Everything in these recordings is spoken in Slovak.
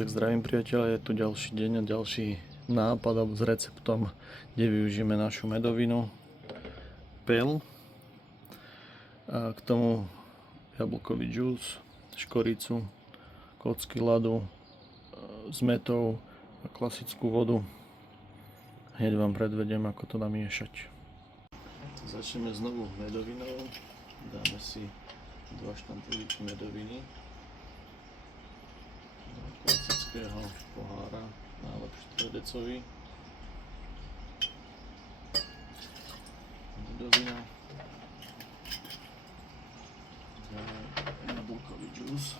Tak zdravím priateľa, je tu ďalší deň a ďalší nápad s receptom, kde využijeme našu medovinu, pel, a k tomu jablkový džús, škoricu, kocky ľadu s mätou a klasickú vodu. Hneď vám predvediem, ako to namiešať. Začneme znovu medovinou, dáme si 2 štampoliky medoviny do klasického pohára, najlepšie tredecový. Medovina, jablkový džús,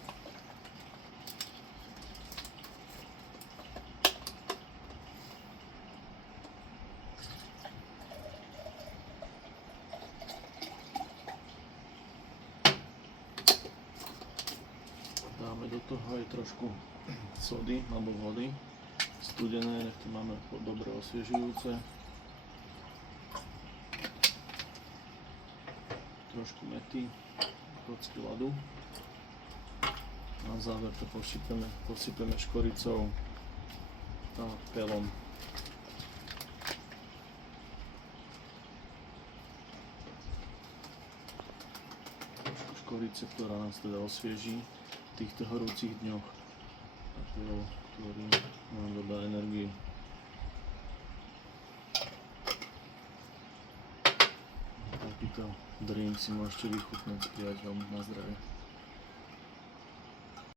dáme do toho aj trošku sody alebo vody studené, nech to máme dobre osviežujúce, trošku mäty, kocky ľadu. Na záver to posypeme škoricou a pelom. Trošku škorice, ktorá nás teda osvieží v týchto horúcich dňoch, a pel, ktorý nám dodá energiu. Takýto drink si môžete vychutnať s priateľom. Na zdravie.